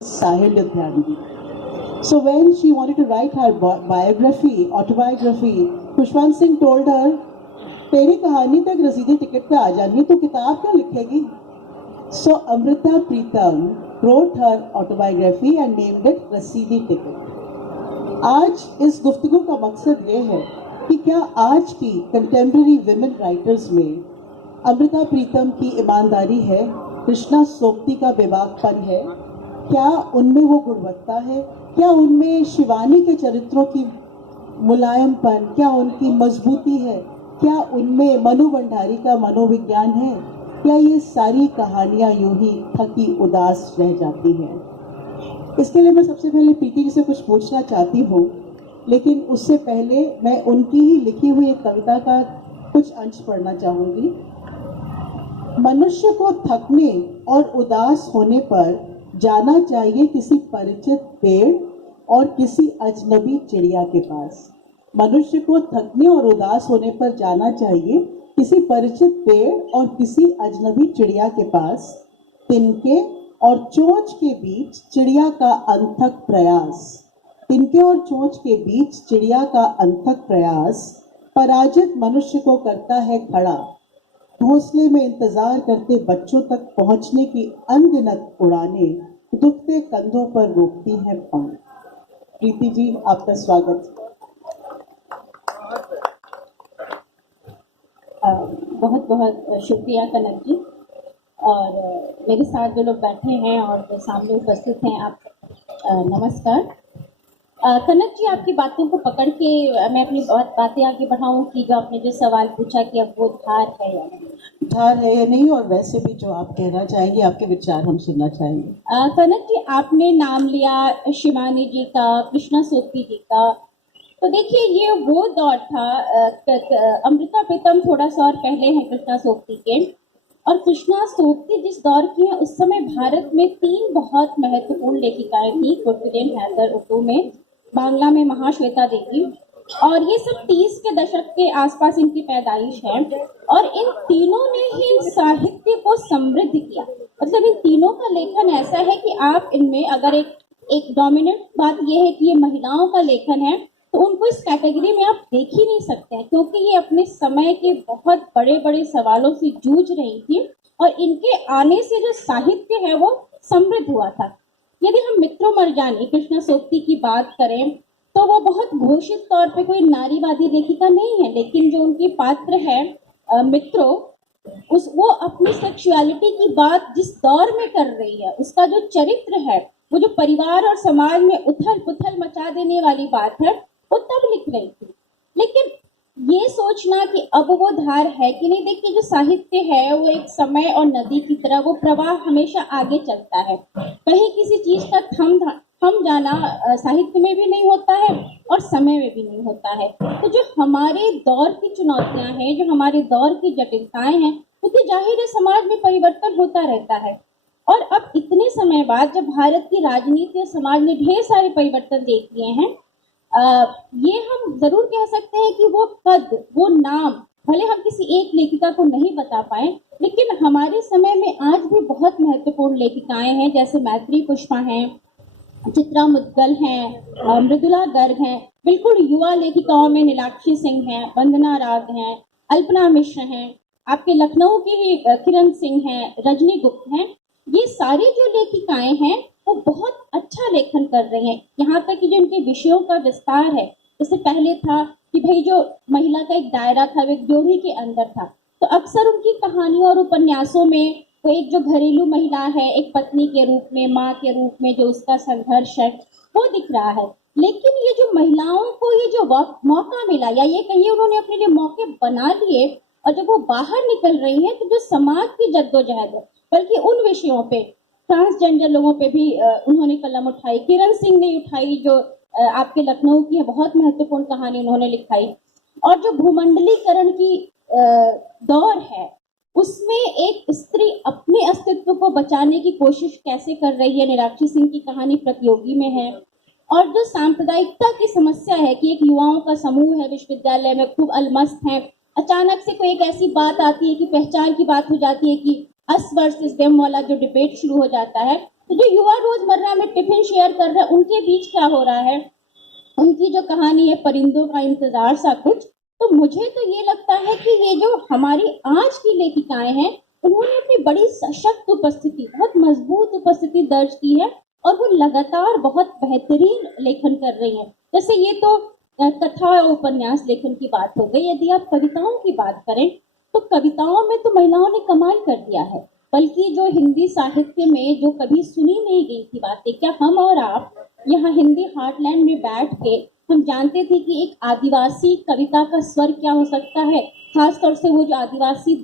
Sahil Ludhianvi. So when she wanted to write her biography, autobiography, Khushwant Singh told her, तेरी कहानी तो एक रसीदी टिकट पे आ जानी है, तो किताब क्यों लिखेगी? So Amrita Pritam wrote her autobiography and named it रसीदी टिकट. आज इस गुफ्तगू का मकसद ये है कि क्या आज की कंटेम्प्रेरी विमेन राइटर्स में अमृता प्रीतम की ईमानदारी है, कृष्णा सोप्ती का बेबाकपन है, क्या उनमें वो गुणवत्ता है, क्या उनमें शिवानी के चरित्रों की मुलायमपन, क्या उनकी मजबूती है, क्या उनमें मनु भंडारी का मनोविज्ञान है, क्या ये सारी कहानियां यूं ही थकी उदास रह जाती हैं? इसके लिए मैं सबसे पहले प्रीति जी से कुछ पूछना चाहती हूँ, लेकिन उससे पहले मैं उनकी ही लिखी हुई एक कविता का कुछ अंश पढ़ना चाहूंगी। मनुष्य को थकने और उदास होने पर जाना चाहिए किसी परिचित पेड़ और किसी अजनबी चिड़िया के पास। मनुष्य को थकने और उदास होने पर जाना चाहिए किसी परिचित पेड़ और किसी अजनबी चिड़िया के पास। तिनके और चोंच के बीच चिड़िया का अनथक प्रयास, तिनके और चोंच के बीच चिड़िया का अनथक प्रयास पराजित मनुष्य को करता है खड़ा। घोंसले में इंतजार करते बच्चों तक पहुंचने की अनगिनत उड़ानें दुखते कंधों पर रोकती हैं पांव। प्रीति जी, आपका स्वागत। बहुत बहुत शुक्रिया कनक जी। और मेरे साथ जो लोग बैठे हैं और जो सामने उपस्थित हैं, आप नमस्कार। कनक जी, आपकी बातों को पकड़ के मैं अपनी बातें आगे बढ़ाऊं कि जो आपने जो सवाल पूछा कि अब वो धार है या नहीं, धार है या नहीं, और वैसे भी जो आप कहना चाहेंगे, आपके विचार हम सुनना चाहेंगे। कनक जी, आपने नाम लिया शिवानी जी का, कृष्णा सोप्ती जी का, तो देखिए ये वो दौर था। अमृता प्रीतम थोड़ा सा और पहले हैं कृष्णा सोप्ती के, और कृष्णा सोप्ती जिस दौर की है उस समय भारत में 3 बहुत महत्वपूर्ण लेखिकाएं थी। कोटुदेन हैदर उर्दू में, बांग्ला में महाश्वेता देवी, और ये सब 30 के दशक के आसपास इनकी पैदाइश है। और इन तीनों ने ही साहित्य को समृद्ध किया। मतलब इन तीनों का लेखन ऐसा है कि आप इनमें अगर एक डोमिनेंट बात यह है कि ये महिलाओं का लेखन है, तो उनको इस कैटेगरी में आप देख ही नहीं सकते हैं, क्योंकि ये अपने समय के बहुत बड़े बड़े सवालों से जूझ रही थी और इनके आने से जो साहित्य है वो समृद्ध हुआ था। यदि हम मित्रों मरजानी कृष्णा सोप्ती की बात करें तो वो बहुत घोषित तौर पे कोई नारीवादी लेखिका नहीं है, लेकिन जो उनकी पात्र है मित्रों, वो अपनी सेक्सुअलिटी की बात जिस दौर में कर रही है, उसका जो चरित्र है, वो जो परिवार और समाज में उथल पुथल मचा देने वाली बात है, वो तब लिख रही थी। लेकिन ये सोचना कि अब वो धार है कि नहीं, देखिए जो साहित्य है वो एक समय और नदी की तरह, वो प्रवाह हमेशा आगे चलता है। कहीं किसी चीज का थम जाना साहित्य में भी नहीं होता है और समय में भी नहीं होता है। तो जो हमारे दौर की चुनौतियां हैं, जो हमारे दौर की जटिलताएं हैं, क्योंकि जाहिर है समाज में परिवर्तन होता रहता है। और अब इतने समय बाद जब भारत की राजनीति और समाज ने ढेर सारे परिवर्तन देख लिए हैं, ये हम जरूर कह सकते हैं कि वो पद, वो नाम, भले हम किसी एक लेखिका को नहीं बता पाए, लेकिन हमारे समय में आज भी बहुत महत्वपूर्ण लेखिकाएं हैं, जैसे मैत्री पुष्पा हैं, चित्रा मुद्गल हैं, मृदुला गर्ग हैं। बिल्कुल युवा लेखिकाओं में नीलाक्षी सिंह हैं, वंदना राग हैं, अल्पना मिश्र हैं, आपके लखनऊ की ही किरण सिंह हैं, रजनी गुप्त हैं। ये सारी जो लेखिकाएं हैं वो बहुत अच्छा लेखन कर रहे हैं। यहाँ तक कि जो इनके विषयों का विस्तार है, जैसे पहले था कि भाई जो महिला का एक दायरा था वो एक जोड़ी के अंदर था, तो अक्सर उनकी कहानियों और उपन्यासों में वो एक जो घरेलू महिला है, एक पत्नी के रूप में, माँ के रूप में जो उसका संघर्ष है वो दिख रहा है। लेकिन ये जो महिलाओं को ये जो मौका मिला, या ये कहिए उन्होंने अपने लिए मौके बना लिए, और जब वो बाहर निकल रही है तो जो समाज की जद्दोजहद है, बल्कि उन विषयों पे, ट्रांसजेंडर लोगों पे भी उन्होंने कलम उठाई। किरण सिंह ने उठाई, जो आपके लखनऊ की है, बहुत महत्वपूर्ण कहानी उन्होंने लिखाई। और जो भूमंडलीकरण की दौर है, उसमें एक स्त्री अपने अस्तित्व को बचाने की कोशिश कैसे कर रही है, नीलाक्षी सिंह की कहानी प्रतियोगी में है। और जो सांप्रदायिकता की समस्या है कि एक युवाओं का समूह है विश्वविद्यालय में, खूब अलमस्त है, अचानक से कोई एक ऐसी बात आती है कि पहचान की बात हो जाती है कि अस वर्सेस देम वाला जो डिबेट शुरू हो जाता है, तो जो युवा रोजमर्रा में टिफिन शेयर कर रहे हैं उनके बीच क्या हो रहा है, उनकी जो कहानी है परिंदों का इंतजार सा कुछ। तो मुझे तो ये लगता है कि ये जो हमारी आज की लेखिकाएं हैं उन्होंने अपनी बड़ी सशक्त उपस्थिति, बहुत मजबूत उपस्थिति दर्ज की है और वो लगातार बहुत बेहतरीन लेखन कर रही हैं। जैसे ये तो कथा और उपन्यास लेखन की बात हो गई। यदि आप कविताओं की बात करें तो कविताओं में तो महिलाओं ने कमाल कर दिया है, बल्कि जो हिंदी साहित्य में जो कभी सुनी नहीं गई थी बातें, क्या हम और आप यहाँ हिंदी हार्टलैंड में बैठ के हम जानते थे कि एक आदिवासी कविता का स्वर क्या हो सकता है, खासतौर से वो जो आदिवासी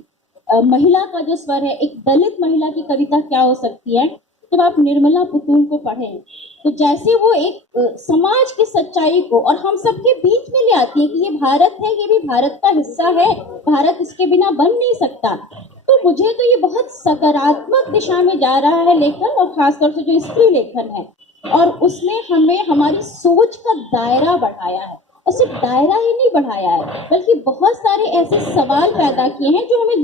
महिला का जो स्वर है, एक दलित महिला की कविता क्या हो सकती है। जब आप निर्मला पुतुल को पढ़ें तो जैसे वो एक समाज की सच्चाई को और हम सबके बीच में ले आती है कि ये भारत है, ये भी भारत का हिस्सा है, भारत इसके बिना बन नहीं सकता। तो मुझे तो ये बहुत सकारात्मक दिशा में जा रहा है लेखन, और खासतौर से जो स्त्री लेखन है, और उसने हमें हमारी सोच का दायरा बढ़ाया है। और सिर्फ दायरा ही नहीं बढ़ाया है बल्कि बहुत सारे ऐसे सवाल पैदा किए हैं जो हमें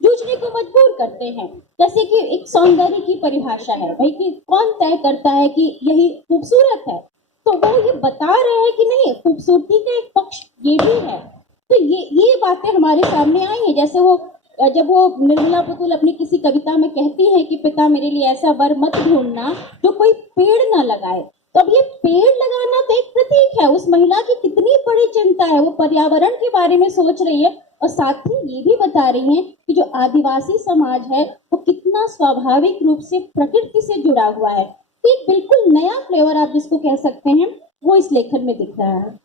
जूझने को मजबूर करते हैं। जैसे कि एक सौंदर्य की परिभाषा है भाई, कि कौन तय करता है कि यही खूबसूरत है, तो वो ये बता रहे हैं कि नहीं, खूबसूरती का एक पक्ष ये भी है। तो ये बातें हमारे सामने आई हैं। जैसे वो जब वो निर्मला पुतुल अपनी किसी कविता में कहती है कि पिता मेरे लिए ऐसा वर मत ढूंढना जो कोई पेड़ ना लगाए, तो अब ये पेड़ लगाना तो एक प्रतीक है, उस महिला की कितनी बड़ी चिंता है, वो पर्यावरण के बारे में सोच रही है और साथ ही ये भी बता रही हैं कि जो आदिवासी समाज है वो कितना स्वाभाविक रूप से प्रकृति से जुड़ा हुआ है। तो एक बिल्कुल नया फ्लेवर आप जिसको कह सकते हैं वो इस लेखन में दिख रहा है।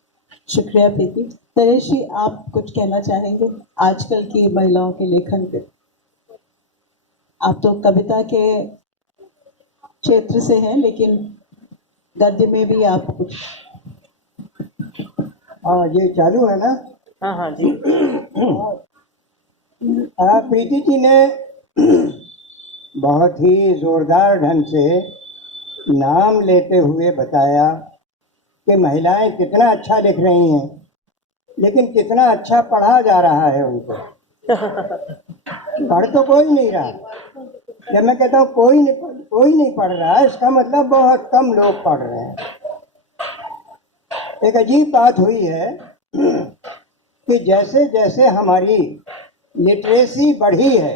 शुक्रिया प्रीति। तरेश जी, आप कुछ कहना चाहेंगे आजकल की महिलाओं के लेखन पे? आप तो कविता के क्षेत्र से हैं, लेकिन गद्य में भी आप कुछ। हाँ, ये चालू है ना? हाँ हाँ जी। प्रीति जी ने बहुत ही जोरदार ढंग से नाम लेते हुए बताया कि महिलाएं कितना अच्छा लिख रही हैं, लेकिन कितना अच्छा पढ़ा जा रहा है उनको। पढ़ तो कोई नहीं रहा। जब मैं कहता हूँ कोई नहीं पढ़ रहा है, इसका मतलब बहुत कम लोग पढ़ रहे हैं। एक अजीब बात हुई है कि जैसे जैसे हमारी लिटरेसी बढ़ी है,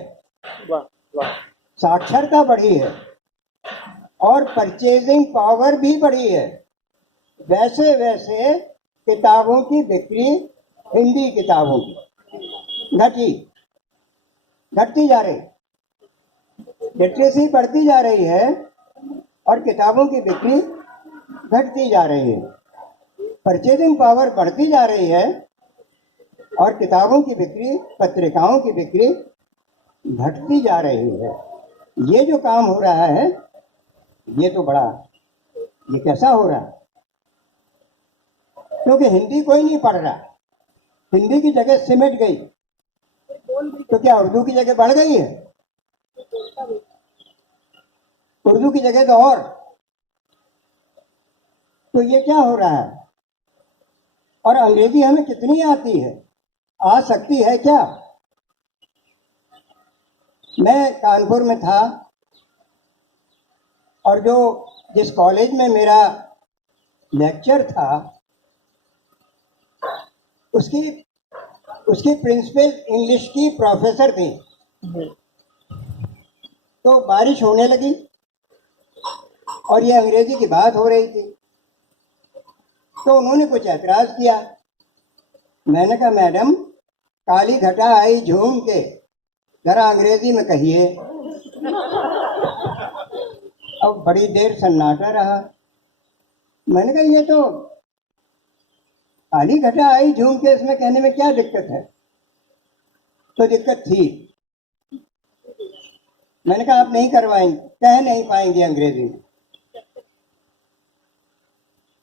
साक्षरता बढ़ी है और परचेजिंग पावर भी बढ़ी है, वैसे वैसे किताबों की बिक्री, हिंदी किताबों की घटती जा रही। लिटरेसी बढ़ती जा रही है और किताबों की बिक्री घटती जा रही है। परचेजिंग पावर बढ़ती जा रही है और किताबों की बिक्री, पत्रिकाओं की बिक्री घटती जा रही है। ये जो काम हो रहा है, ये तो बड़ा, ये कैसा हो रहा है? क्योंकि हिंदी कोई नहीं पढ़ रहा। हिंदी की जगह सिमट गई, तो क्या उर्दू की जगह बढ़ गई है? उर्दू की जगह तो और। तो ये क्या हो रहा है? और अंग्रेजी हमें कितनी आती है? आ सकती है क्या? मैं कानपुर में था और जिस कॉलेज में मेरा लेक्चर था, उसकी प्रिंसिपल इंग्लिश की प्रोफेसर थी। तो बारिश होने लगी और ये अंग्रेजी की बात हो रही थी, तो उन्होंने कुछ ऐतराज किया। मैंने कहा, मैडम, काली घटा आई झूम के, जरा अंग्रेजी में कहिए। अब बड़ी देर सन्नाटा रहा। मैंने कहा, ये तो काली घटा आई झूम के, इसमें कहने में क्या दिक्कत है? तो दिक्कत थी। मैंने कहा, आप नहीं करवाएंगे, कह नहीं पाएंगे अंग्रेजी में।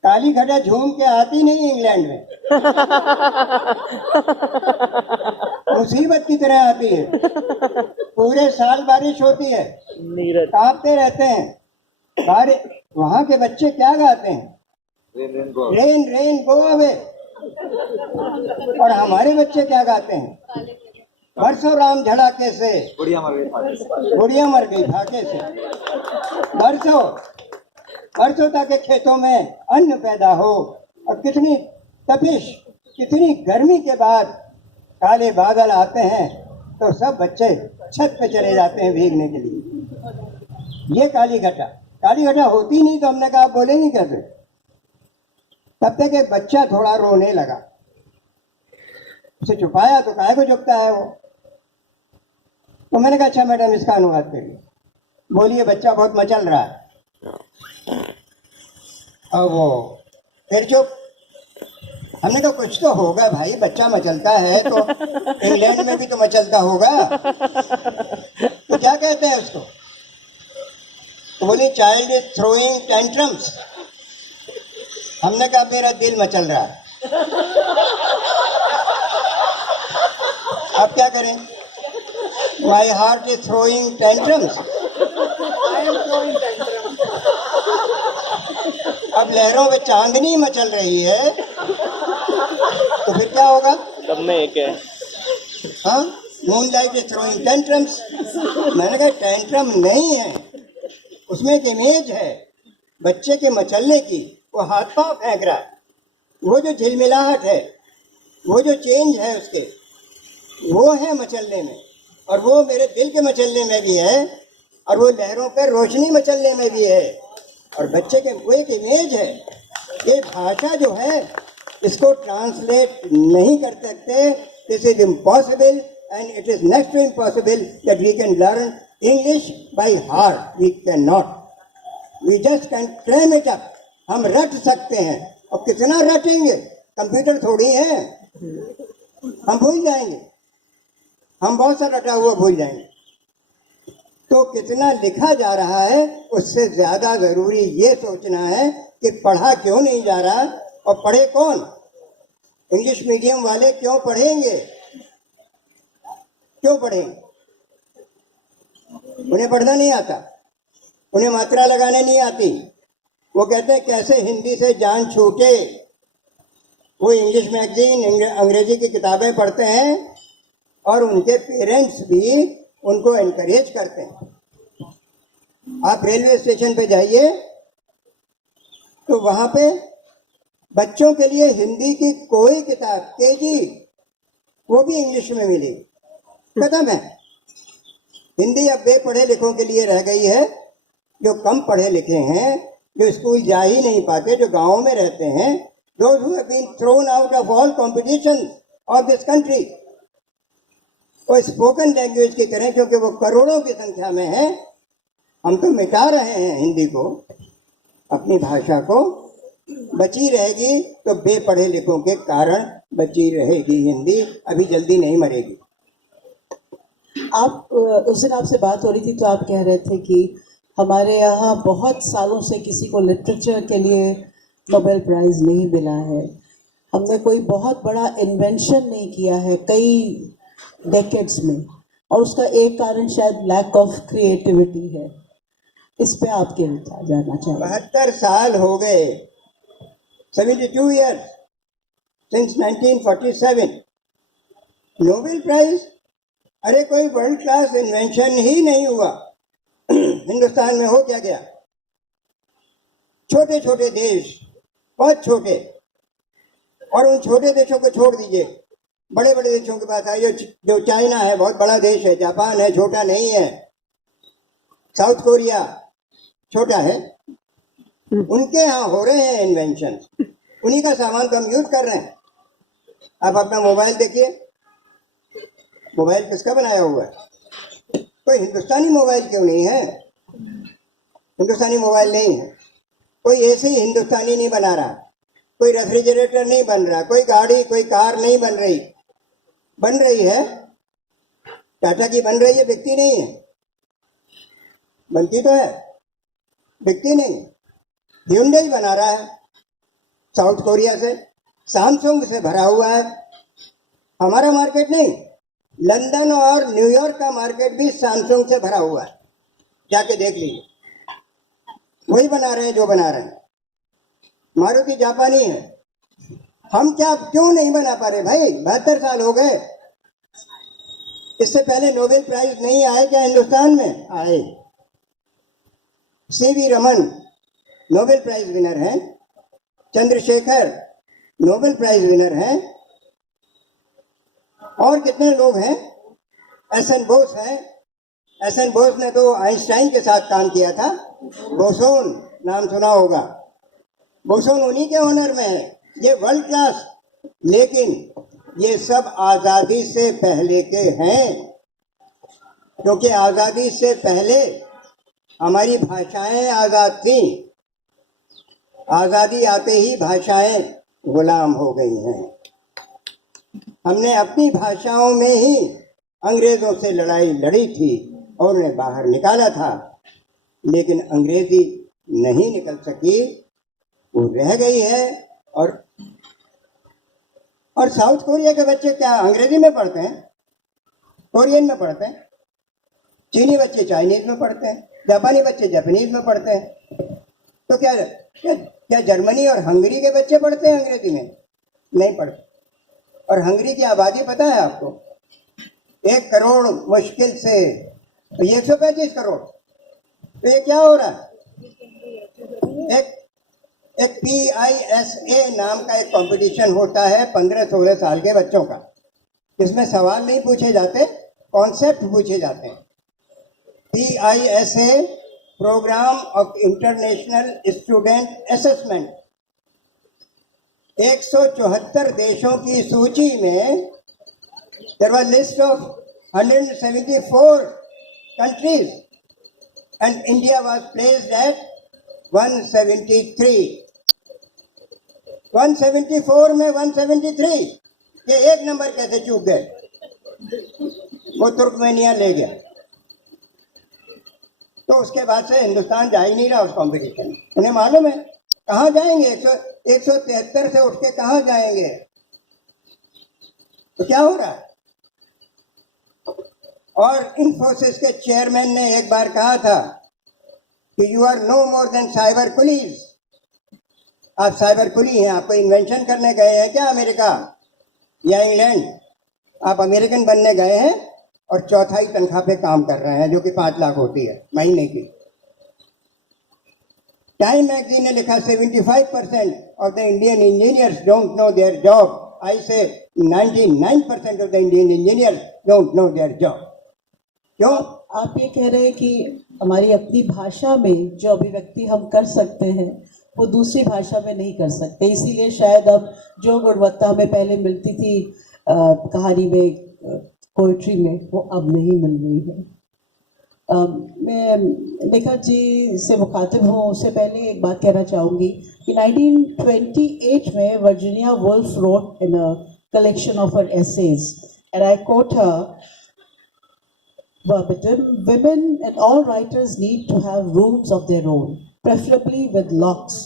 काली घटा झूम के आती नहीं इंग्लैंड में, मुसीबत की तरह आती है। पूरे साल बारिश होती है, कांपते रहते हैं। वहां के बच्चे क्या गाते हैं? Rain rain go away. और हमारे बच्चे क्या गाते हैं? बरसों राम झड़ाके से, गुड़िया मर गई फाके से। बरसों बरसों तक खेतों में अन्न पैदा हो, और कितनी तपिश, कितनी गर्मी के बाद काले बादल आते हैं तो सब बच्चे छत पे चले जाते हैं भीगने के लिए। ये काली घटा होती नहीं तो हमने कहा आप बोलेंगे कैसे। तब तक एक बच्चा थोड़ा रोने लगा, उसे छुपाया तो काहे को चुपता है वो। तो मैंने कहा अच्छा मैडम इसका अनुवाद करिए। बोलिए बच्चा बहुत मचल रहा है। अब वो फिर चुप। हमने कहा कुछ तो होगा भाई, बच्चा मचलता है तो इंग्लैंड में भी तो मचलता होगा, तो क्या कहते हैं उसको। तो बोली चाइल्ड इज थ्रोइंग टेंट्रम्स। हमने कहा मेरा दिल मचल रहा है, अब क्या करें। My heart is throwing tantrums. अब लहरों में चांदनी मचल रही है तो फिर क्या होगा। सब में एक है। हाँ, मूनलाइट इज थ्रोइंग टेंट्रम्स। मैंने कहा टेंट्रम नहीं है, उसमें एक इमेज है बच्चे के मचलने की। वो हाथ पांव फेंक रहा है, वो जो झिलमिलाहट है, वो जो चेंज है उसके, वो है मचलने में। और वो मेरे दिल के मचलने में भी है, और वो लहरों पर रोशनी मचलने में भी है। और बच्चे के वो एक इमेज है। ये भाषा जो है इसको ट्रांसलेट नहीं कर सकते। This is impossible and it is next to impossible that we can learn English by heart. We can not, we just can cram it up. हम रट सकते हैं, और कितना रटेंगे, कंप्यूटर थोड़ी है, हम भूल जाएंगे, हम बहुत सा रटा हुआ भूल जाएंगे। तो कितना लिखा जा रहा है उससे ज्यादा जरूरी ये सोचना है कि पढ़ा क्यों नहीं जा रहा, और पढ़े कौन। इंग्लिश मीडियम वाले क्यों पढ़ेंगे, क्यों पढ़ेंगे। उन्हें पढ़ना नहीं आता, उन्हें मात्रा लगाने नहीं आती। वो कहते हैं कैसे हिंदी से जान छूटे। वो इंग्लिश मैगजीन, अंग्रेजी की किताबें पढ़ते हैं, और उनके पेरेंट्स भी उनको एनकरेज करते हैं। आप रेलवे स्टेशन पे जाइए तो वहां पे बच्चों के लिए हिंदी की कोई किताब केजी, वो भी इंग्लिश में मिलेगी। खत्म है। हिंदी अब बेपढ़े लिखों के लिए रह गई है, जो कम पढ़े लिखे हैं, जो स्कूल जा ही नहीं पाते, जो गाँव में रहते हैं। Those who have been thrown out of all competitions of this country, वो स्पोकन लैंग्वेज की करें, क्योंकि वो करोड़ों की संख्या में है। हम तो मिटा रहे हैं हिंदी को, अपनी भाषा को। बची रहेगी तो बेपढ़े लिखों के कारण बची रहेगी हिंदी, अभी जल्दी नहीं मरेगी। आप उस दिन आपसे बात हो रही थी तो आप कह रहे थे कि हमारे यहाँ बहुत सालों से किसी को लिटरेचर के लिए नोबेल प्राइज़ नहीं मिला है, हमने कोई बहुत बड़ा इन्वेंशन नहीं किया है कई डेकेड्स में, और उसका एक कारण शायद लैक ऑफ क्रिएटिविटी है। इस पे आपके विचार जानना चाहिए। 72 साल हो गए, 72 years since 1947। नोबेल प्राइज, अरे कोई वर्ल्ड क्लास इन्वेंशन ही नहीं हुआ। हिंदुस्तान में हो क्या गया। छोटे छोटे देश, बहुत छोटे, और उन छोटे देशों को छोड़ दीजिए, बड़े बड़े देशों के पास आइए। जो चाइना है बहुत बड़ा देश है, जापान है छोटा नहीं है, साउथ कोरिया छोटा है, उनके यहाँ हो रहे हैं इन्वेंशन, उन्हीं का सामान तो हम यूज कर रहे हैं। आप अपना मोबाइल देखिए, मोबाइल किसका बनाया हुआ है। कोई हिंदुस्तानी मोबाइल क्यों नहीं है। हिंदुस्तानी मोबाइल नहीं है, कोई एसी हिंदुस्तानी नहीं बना रहा, कोई रेफ्रिजरेटर नहीं बन रहा, कोई गाड़ी कोई कार नहीं बन रही। बन रही है टाटा की, बन रही है, बिकती नहीं है। बनती तो है, बिकती नहीं। hyundai बना रहा है साउथ कोरिया से, सैमसंग से भरा हुआ है। हमारा मार्केट नहीं, लंदन और न्यूयॉर्क का मार्केट भी सैमसंग से भरा हुआ है, जाके देख लीजिए। वही बना रहे हैं जो बना रहे हैं। मारुति जापानी है, हम क्या क्यों नहीं बना पा रहे भाई। 72 साल हो गए। इससे पहले नोबेल प्राइज नहीं आए क्या हिंदुस्तान में? आए। C V Raman Nobel prize winner हैं, चंद्रशेखर नोबेल प्राइज विनर हैं, और कितने लोग हैं, एस.एन. बोस हैं। एस.एन. बोस ने तो आइंस्टाइन के साथ काम किया था, बोसोन नाम सुना होगा, बोसोन उन्हीं के ऑनर में है। ये वर्ल्ड क्लास, लेकिन ये सब आज़ादी से पहले के हैं, क्योंकि आज़ादी से पहले हमारी भाषाएं आज़ाद थीं, आज़ादी आते ही भाषाएं गुलाम हो गई हैं। हमने अपनी भाषाओं में ही अंग्रेज़ों से लड़ाई लड़ी थी और उन्हें बाहर निकाला था, लेकिन अंग्रेज़ी नहीं निकल सकी, वो रह गई है। और साउथ कोरिया के बच्चे क्या अंग्रेजी में पढ़ते हैं? कोरियन में पढ़ते हैं। चीनी बच्चे चाइनीज में पढ़ते हैं, जापानी बच्चे जापानीज में पढ़ते हैं। तो क्या क्या क्या जर्मनी और हंगरी के बच्चे पढ़ते हैं अंग्रेजी में? नहीं पढ़ते। और हंगरी की आबादी पता है आपको? 1 करोड़ मुश्किल से, तो ये 135 करोड़। तो ये क्या हो रहा है? एक PISA नाम का एक कंपटीशन होता है 15-16 साल के बच्चों का। इसमें सवाल नहीं पूछे जाते, कॉन्सेप्ट पूछे जाते हैं। PISA, programme of international student assessment, 174 देशों की सूची में there was list of 174 countries and India was placed at 173. 174 में 173, ये एक नंबर कैसे चूक गए? वो तुर्कमेनिया ले गया। तो उसके बाद से हिंदुस्तान जा ही नहीं रहा उस कंपटीशन में। उन्हें मालूम है कहाँ जाएंगे, 173 से उठ के कहाँ जाएंगे। तो क्या हो रहा है? और इन्फोसिस के चेयरमैन ने एक बार कहा था कि you are no more than cyber coolies. आप साइबर कुली हैं, आपको इन्वेंशन करने गए हैं क्या अमेरिका या इंग्लैंड? आप अमेरिकन बनने गए हैं और चौथाई तनख्वाह पे काम कर रहे हैं, जो कि 5 लाख होती है महीने की। टाइम मैगजीन ने लिखा 75% of the Indian engineers don't know their job. I say 99% of the Indian engineers don't know their job. क्यों? आप ये कह रहे हैं कि हमारी अपनी भाषा में जो अभिव्यक्ति हम कर सकते हैं वो दूसरी भाषा में नहीं कर सकते, इसीलिए शायद अब जो गुणवत्ता हमें पहले मिलती थी कहानी में, पोइट्री में, वो अब नहीं मिल रही है। मैं लेखक जी से मुखातिब हूँ, उससे पहले एक बात कहना चाहूँगी कि 1928 में Virginia Woolf wrote in a collection of her essays, and I quote her verbatim, women and all writers need to have rooms of their own, preferably with locks.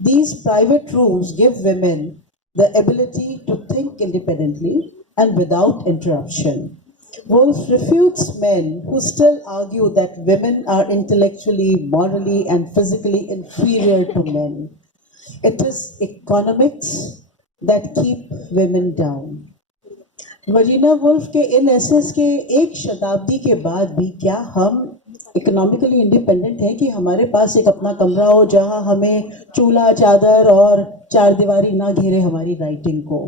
These private rooms give women the ability to think independently and without interruption. Woolf refutes men who still argue that women are intellectually, morally, and physically inferior to men. It is economics that keep women down. Virginia Woolf के इन assess के 1 शताब्दी के बाद भी क्या हम economically independent हैं कि हमारे पास एक अपना कमरा हो जहां हमें चूल्हा, चादर और 4 दीवारी ना घेरे हमारी राइटिंग को?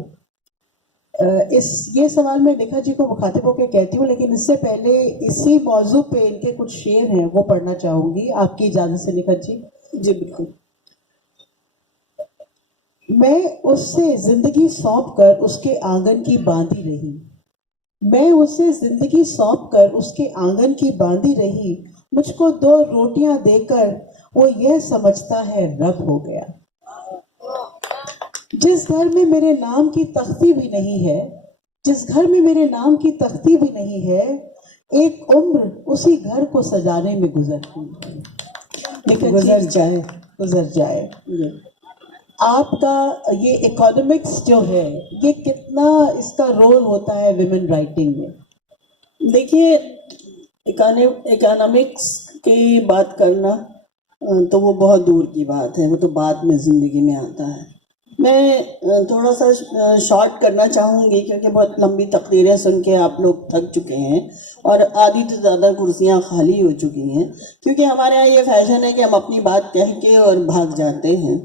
ये सवाल मैं लेखक जी को मुखातिब होकर कहती हूँ, लेकिन इससे पहले इसी मौजू पे इनके कुछ शेर हैं, वो पढ़ना चाहूँगी आपकी इजाज़त से लेखक जी। जी बिल्कुल। मैं उससे जिंदगी सौंप कर उसके आंगन की बांधी रही, मैं उसे जिंदगी सौंप कर उसके आंगन की बांधी रही, मुझको 2 रोटियां देकर वो यह समझता है रब हो गया। जिस घर में मेरे नाम की तख्ती भी नहीं है, जिस घर में मेरे नाम की तख्ती भी नहीं है, एक उम्र उसी घर को सजाने में गुजरती, लेकिन गुजर जाए। आपका ये इकोनॉमिक्स जो है, ये कितना इसका रोल होता है विमेन राइटिंग में? देखिए, इकोनॉमिक्स की बात करना तो वो बहुत दूर की बात है, वो तो बाद में ज़िंदगी में आता है। मैं थोड़ा सा शॉर्ट करना चाहूँगी क्योंकि बहुत लंबी तकरीरें सुन के आप लोग थक चुके हैं और आधी से ज़्यादा कुर्सियाँ खाली हो चुकी हैं, क्योंकि हमारे यहाँ ये फैशन है कि हम अपनी बात कह के और भाग जाते हैं।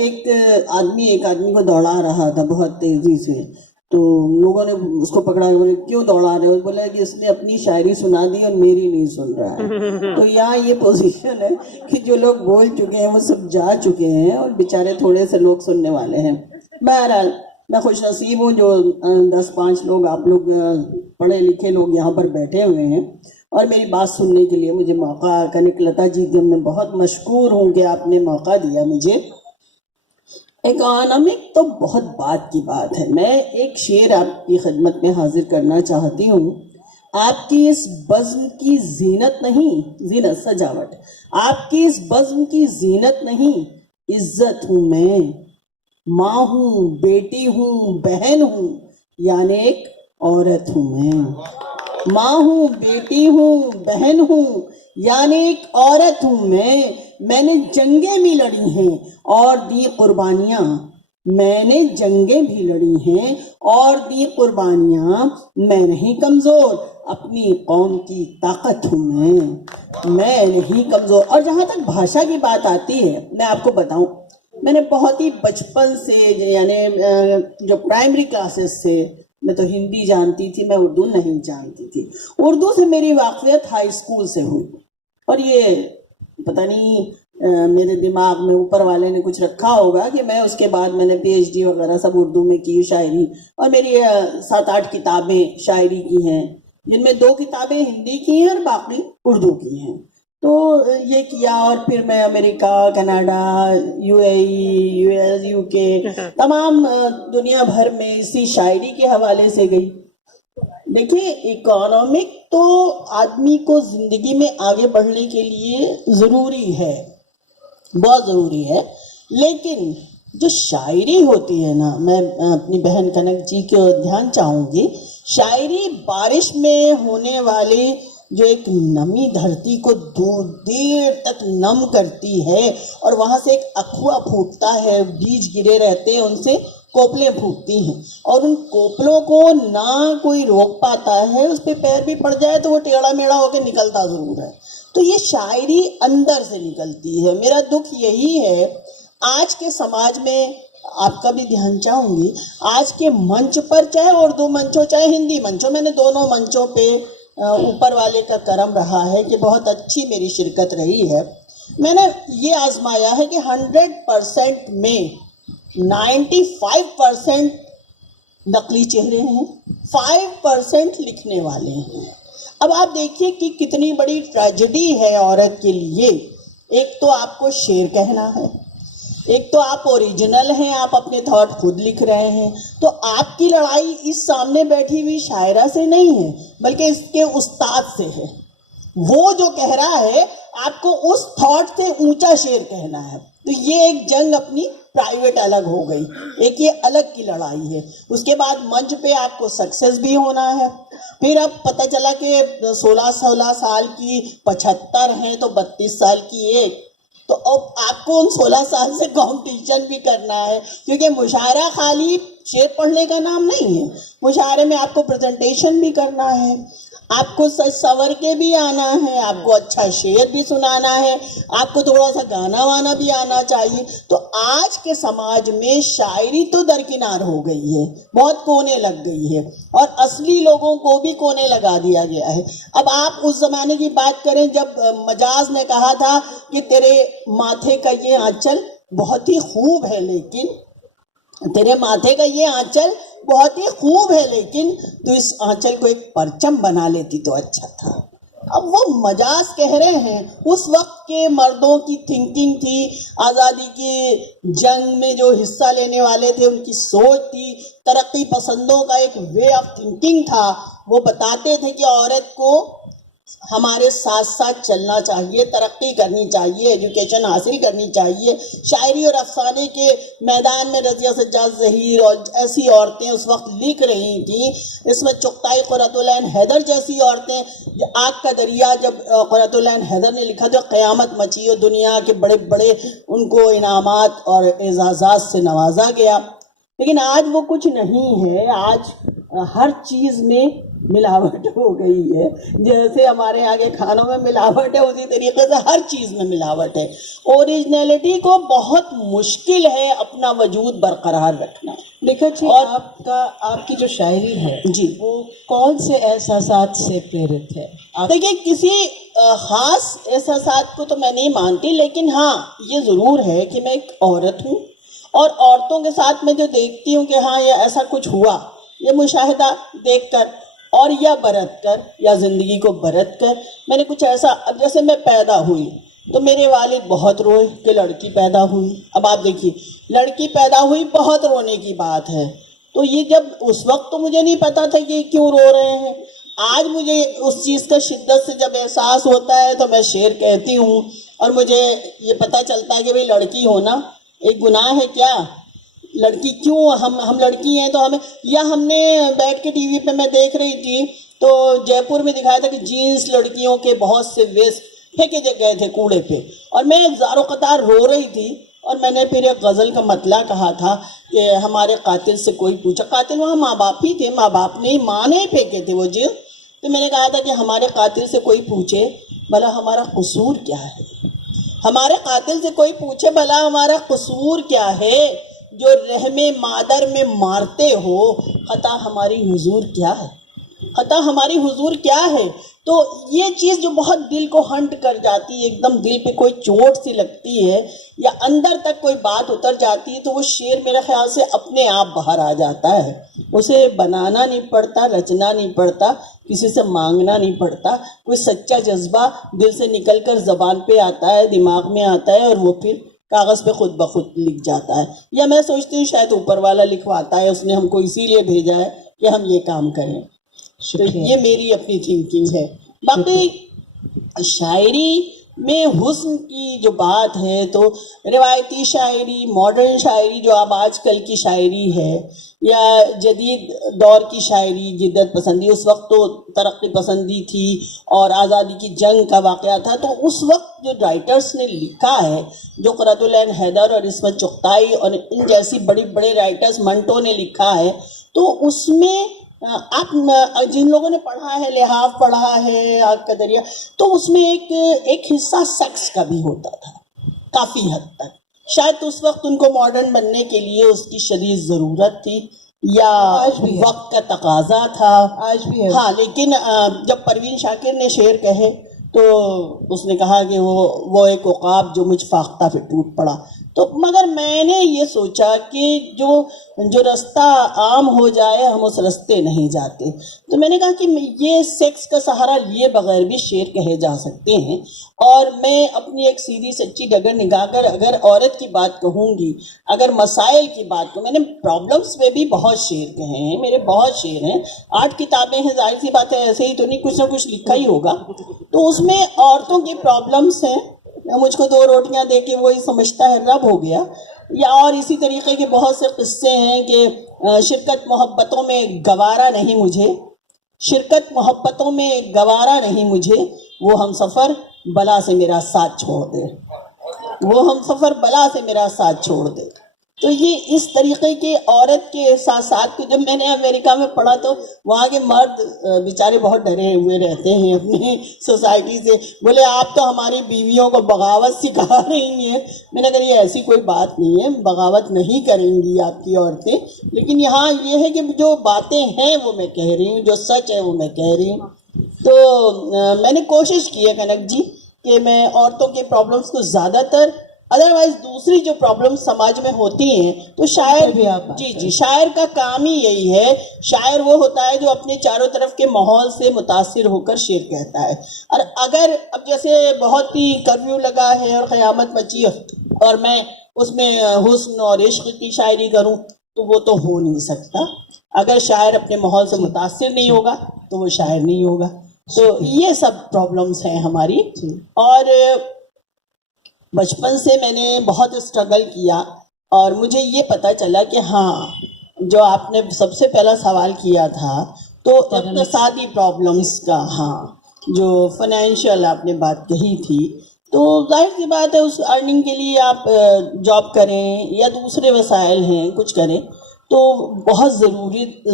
एक आदमी को दौड़ा रहा था बहुत तेज़ी से, तो लोगों ने उसको पकड़ा, बोले क्यों दौड़ा रहे हो? बोला कि उसने अपनी शायरी सुना दी और मेरी नहीं सुन रहा है। तो यहाँ ये पोजीशन है कि जो लोग बोल चुके हैं वो सब जा चुके हैं और बेचारे थोड़े से लोग सुनने वाले हैं। बहरहाल मैं खुश नसीब हूँ जो 10-5 लोग आप लोग पढ़े लिखे लोग यहाँ पर बैठे हुए हैं और मेरी बात सुनने के लिए मुझे मौका, कनकलता जी की मैं बहुत मशकूर हूँ कि आपने मौका दिया मुझे। इकोनॉमिक तो बहुत बात की बात है। मैं एक शेर आपकी खिदमत में हाजिर करना चाहती हूँ। आपकी इस बज़्म की जीनत नहीं, जीनत सजावट, आपकी इस बज़्म की जीनत नहीं, इज्जत हूँ मैं। माँ हूँ, बेटी हूँ, बहन हूँ, यानी एक औरत हूँ मैं। माँ हूँ, बेटी हूँ, बहन हूँ, यानी एक औरत हूँ मैं। मैंने जंगें भी लड़ी हैं और दी कुर्बानियाँ, मैंने जंगें भी लड़ी हैं और दी कुर्बानियाँ। मैं नहीं कमज़ोर, अपनी कौम की ताकत हूँ मैं नहीं कमज़ोर। और जहाँ तक भाषा की बात आती है, मैं आपको बताऊँ, मैंने बहुत ही बचपन से, यानी जो प्राइमरी क्लासेस से मैं तो हिंदी जानती थी, मैं उर्दू नहीं जानती थी। उर्दू से मेरी वाक़फ़ियत हाई स्कूल से हुई और ये पता नहीं मेरे दिमाग में ऊपर वाले ने कुछ रखा होगा कि मैं उसके बाद मैंने PhD वगैरह सब उर्दू में की, शायरी, और मेरी 7-8 किताबें शायरी की हैं, जिनमें 2 किताबें हिंदी की हैं और बाकी उर्दू की हैं। तो ये किया और फिर मैं America, Canada, UAE, US, UK, तमाम दुनिया भर में इसी शायरी के हवाले से गई। देखिए, इकोनॉमिक तो आदमी को जिंदगी में आगे बढ़ने के लिए ज़रूरी है, बहुत ज़रूरी है, लेकिन जो शायरी होती है ना, मैं अपनी बहन कनक जी को ध्यान चाहूँगी, शायरी बारिश में होने वाली जो एक नमी धरती को दूर देर तक नम करती है और वहाँ से एक अखुआ फूटता है, बीज गिरे रहते हैं, उनसे कोपलें फूटती हैं और उन कोपलों को ना कोई रोक पाता है, उस पर पैर भी पड़ जाए तो वो टेढ़ा मेढ़ा होकर निकलता ज़रूर है। तो ये शायरी अंदर से निकलती है। मेरा दुख यही है आज के समाज में, आपका भी ध्यान चाहूँगी, आज के मंच पर, चाहे उर्दू मंच हो चाहे हिंदी मंच हो, मैंने दोनों मंचों पे ऊपर वाले का करम रहा है कि बहुत अच्छी मेरी शिरकत रही है। मैंने ये आजमाया है कि 100% में 95% नकली चेहरे हैं, 5% लिखने वाले हैं। अब आप देखिए कि कितनी बड़ी ट्रेजेडी है औरत के लिए। एक तो आपको शेर कहना है, एक तो आप ओरिजिनल हैं, आप अपने थॉट खुद लिख रहे हैं। तो आपकी लड़ाई इस सामने बैठी हुई शायरा से नहीं है, बल्कि इसके उस्ताद से है। वो जो कह रहा है आपको उस थॉट से ऊंचा शेर कहना है। तो ये एक जंग अपनी प्राइवेट अलग हो गई, एक ये अलग की लड़ाई है। उसके बाद मंच पे आपको सक्सेस भी होना है। फिर अब पता चला कि 16-16 साल की 75 हैं तो 32 साल की एक, तो अब आपको उन 16 साल से कंपटीशन भी करना है, क्योंकि मुशायरा खाली शेर पढ़ने का नाम नहीं है। मुशायरे में आपको प्रेजेंटेशन भी करना है, आपको सच सवर के भी आना है, आपको अच्छा शेर भी सुनाना है, आपको थोड़ा सा गाना वाना भी आना चाहिए। तो आज के समाज में शायरी तो दरकिनार हो गई है, बहुत कोने लग गई है और असली लोगों को भी कोने लगा दिया गया है। अब आप उस जमाने की बात करें जब मजाज ने कहा था कि तेरे माथे का ये आंचल बहुत ही खूब है, लेकिन तेरे माथे का ये आंचल बहुत ही खूब है, लेकिन तू इस आंचल को एक परचम बना लेती तो अच्छा था। अब वो मजाज कह रहे हैं, उस वक्त के मर्दों की थिंकिंग थी, आज़ादी की जंग में जो हिस्सा लेने वाले थे उनकी सोच थी, तरक्की पसंदों का एक वे ऑफ थिंकिंग था। वो बताते थे कि औरत को हमारे साथ साथ चलना चाहिए, तरक्की करनी चाहिए, एजुकेशन हासिल करनी चाहिए। शायरी और अफसाने के मैदान में रज़िया सज्जाद ज़हीर और ऐसी औरतें उस वक्त लिख रही थीं। इसमें चुगताई क़ुर्रतुल ऐन हैदर जैसी औरतें, आग का दरिया जब क़ुर्रतुल ऐन हैदर ने लिखा तो क़यामत मची और दुनिया के बड़े बड़े उनको इनामात और एजाज़ात से नवाजा गया। लेकिन आज वो कुछ नहीं है। आज हर चीज़ में मिलावट हो गई है। जैसे हमारे यहाँ के खानों में मिलावट है, उसी तरीके से हर चीज़ में मिलावट है। ओरिजिनलिटी को बहुत मुश्किल है अपना वजूद बरकरार रखना। निखत जी, और आपकी जो शायरी है जी, वो कौन से एहसासात से प्रेरित है? देखिए, किसी ख़ास एहसासात को तो मैं नहीं मानती, लेकिन हाँ ये ज़रूर है कि मैं एक औरत हूँ और औरतों के साथ मैं जो देखती हूँ कि हाँ ये ऐसा कुछ हुआ, ये मुशाहिदा देखकर और या बरत कर या ज़िंदगी को बरत कर मैंने कुछ ऐसा, अब जैसे मैं पैदा हुई तो मेरे वालिद बहुत रोए कि लड़की पैदा हुई। अब आप देखिए, लड़की पैदा हुई बहुत रोने की बात है। तो ये जब उस वक्त तो मुझे नहीं पता था कि क्यों रो रहे हैं। आज मुझे उस चीज़ का शिद्दत से जब एहसास होता है तो मैं शेर कहती हूँ और मुझे ये पता चलता है कि भाई लड़की होना एक गुनाह है क्या? लड़की क्यों, हम लड़की हैं तो हमें, या हमने बैठ के टीवी पे मैं देख रही थी तो जयपुर में दिखाया था कि जीन्स लड़कियों के बहुत से वेस्ट फेंके गए थे कूड़े पे, और मैं ज़ारो कतार रो रही थी। और मैंने फिर एक गज़ल का मतला कहा था कि हमारे कातिल से कोई पूछा, कातिल वहाँ माँ बाप ही थे, माँ बाप ने, माँ ने फेंके थे वो जीव। तो मैंने कहा था कि हमारे कातिल से कोई पूछे भला हमारा कसूर क्या है, हमारे कातिल से कोई पूछे भला हमारा कसूर क्या है, जो रहमे मादर में मारते हो, खता हमारी हुजूर क्या है, खता हमारी हुजूर क्या है। तो ये चीज़ जो बहुत दिल को हंट कर जाती है, एकदम दिल पे कोई चोट सी लगती है या अंदर तक कोई बात उतर जाती है, तो वो शेर मेरे ख्याल से अपने आप बाहर आ जाता है। उसे बनाना नहीं पड़ता, रचना नहीं पड़ता, किसी से मांगना नहीं पड़ता। कोई सच्चा जज्बा दिल से निकल कर ज़बान पे आता है, दिमाग में आता है और वो फिर कागज़ पे खुद ब खुद लिख जाता है। या मैं सोचती हूँ शायद ऊपर वाला लिखवाता है, उसने हमको इसीलिए भेजा है कि हम ये काम करें। तो ये मेरी अपनी थिंकिंग है। बाकी शायरी में हुस्न की जो बात है, तो रिवायती शायरी, मॉडर्न शायरी जो अब आजकल की शायरी है, या जदीद दौर की शायरी, जिद्दत पसंदी, उस वक्त तो तरक्की पसंदी थी और आज़ादी की जंग का वाक़या था, तो उस वक्त जो राइटर्स ने लिखा है, जो क़ुर्रतुल ऐन हैदर और इस्मत चुग़ताई और इन जैसी बड़ी बड़े राइटर्स, मंटो ने लिखा है, तो उसमें आप जिन लोगों ने पढ़ा है, लिहाफ पढ़ा है, आग का दरिया, तो उसमें एक हिस्सा सेक्स का भी होता था काफ़ी हद तक। शायद उस वक्त उनको मॉडर्न बनने के लिए उसकी शदीद ज़रूरत थी या आज भी है, वक्त का तकाजा था, आज भी है। हाँ, लेकिन जब परवीन शाकिर ने शेर कहे तो उसने कहा कि वो एक उक़ाब जो मुझ फाख्ता पे टूट पड़ा। तो मगर मैंने ये सोचा कि जो रास्ता आम हो जाए हम उस रास्ते नहीं जाते। तो मैंने कहा कि ये सेक्स का सहारा लिए बगैर भी शेर कहे जा सकते हैं। और मैं अपनी एक सीधी सच्ची डगर निगाह कर अगर औरत की बात कहूँगी, अगर मसाइल की बात कहूँ, मैंने प्रॉब्लम्स में भी बहुत शेर कहे हैं, मेरे बहुत शेर हैं, 8 किताबें हैं, जाहिर सी बात है ऐसे ही तो नहीं, कुछ ना कुछ लिखा ही होगा। तो उसमें औरतों की प्रॉब्लम्स हैं, मुझको 2 रोटियां दे के वही समझता है रब हो गया, या और इसी तरीके के बहुत से किस्से हैं कि शिरकत मोहब्बतों में गवारा नहीं मुझे, शिरकत मोहब्बतों में गवारा नहीं मुझे, वो हम सफ़र बला से मेरा साथ छोड़ दे, वो हम सफ़र बला से मेरा साथ छोड़ दे। तो ये इस तरीके के औरत के एहसासात को जब मैंने अमेरिका में पढ़ा तो वहाँ के मर्द बेचारे बहुत डरे हुए रहते हैं अपनी सोसाइटी से, बोले आप तो हमारी बीवियों को बगावत सिखा रही हैं। मैंने कहा ये ऐसी कोई बात नहीं है, बगावत नहीं करेंगी आपकी औरतें, लेकिन यहाँ ये है कि जो बातें हैं वो मैं कह रही हूँ, जो सच है वो मैं कह रही हूँ। तो मैंने कोशिश की है कनक जी कि मैं औरतों के प्रॉब्लम्स को ज़्यादातर, अदरवाइज दूसरी जो प्रॉब्लम समाज में होती हैं तो शायर भी आप जी शायर का काम ही यही है। शायर वो होता है जो अपने चारों तरफ के माहौल से मुतासिर होकर शेर कहता है। और अगर अब जैसे बहुत ही कर्फ्यू लगा है और क़यामत मची और मैं उसमें हुस्न और इश्क की शायरी करूं तो वो तो हो नहीं सकता। अगर शायर अपने माहौल से मुतासिर नहीं होगा तो वो शायर नहीं होगा। तो ये सब प्रॉब्लम्स हैं हमारी। और बचपन से मैंने बहुत स्ट्रगल किया और मुझे ये पता चला कि हाँ, जो आपने सबसे पहला सवाल किया था तो इक़्तिसादी प्रॉब्लम्स का, हाँ, जो फाइनेंशियल आपने बात कही थी, तो जाहिर सी बात है उस अर्निंग के लिए आप जॉब करें या दूसरे वसाइल हैं कुछ करें, तो बहुत